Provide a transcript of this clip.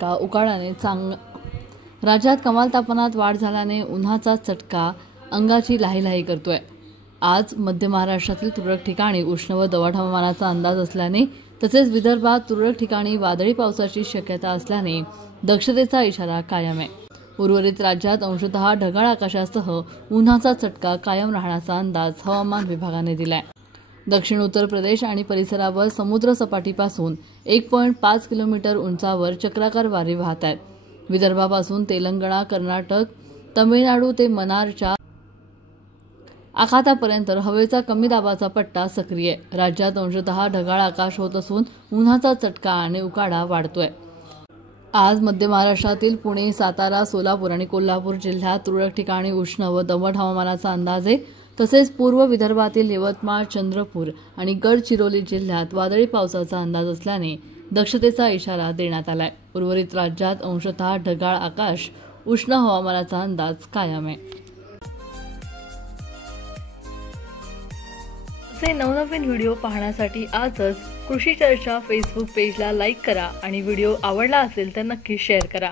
का उकाड्याने राज्यात कमाल तापमानात वाढ झाल्याने उन्हाचा चटका अंगाची लाहीलाही करतोय। आज मध्य महाराष्ट्रातील तुरळक ठिकाणी उष्ण व दमट हवामानाचा अंदाज असल्याने तसेच विदर्भात तुरळक ठिकाणी वादळी पावसाची शक्यता असल्याने दक्षतेचा इशारा कायम आहे। उर्वरित राज्यात अंशतः ढगाळ आकाशासह उन्हाचा चटका कायम राहण्याचा अंदाज हवामान विभागाने दिलाय। दक्षिण उत्तर प्रदेश आणि परिसरावर समुद्र सपाटीपासून 1.5 किलोमीटर उंचावर चक्राकार वारे वाहत आहेत। विदर्भापासून तेलंगणा, कर्नाटक, तमिळनाडू ते मन्नारच्या आखातापर्यंत हवेचा कमी दाबाचा पट्टा सक्रिय आहे। राज्यात अंशतः ढगाळ आकाश होत असून उन्हाचा चटका आणि उकाडा वाढतोय। आज मध्य महाराष्ट्रातील पुणे, सातारा, सोलापूर आणि कोल्हापूर जिल्ह्यात तुरळक ठिकाणी उष्ण व दमट हवामानाचा अंदाज आहे। तसेच पूर्व विदर्भातील यवतमाळ, चंद्रपूर आणि गडचिरोली जिल्ह्यात वादळी पावसाचा अंदाज असल्याने दक्षतेचा इशारा देण्यात आलाय। उर्वरित राज्यात अंशतः ढगाळ आकाश, उष्ण हवामानाचा अंदाज कायम आहे। असे नवनवीन व्हिडिओ पाहण्यासाठी आजच कृषी चर्चा फेसबुक पेजला लाईक करा आणि व्हिडिओ आवडला असेल तर नक्की शेअर करा।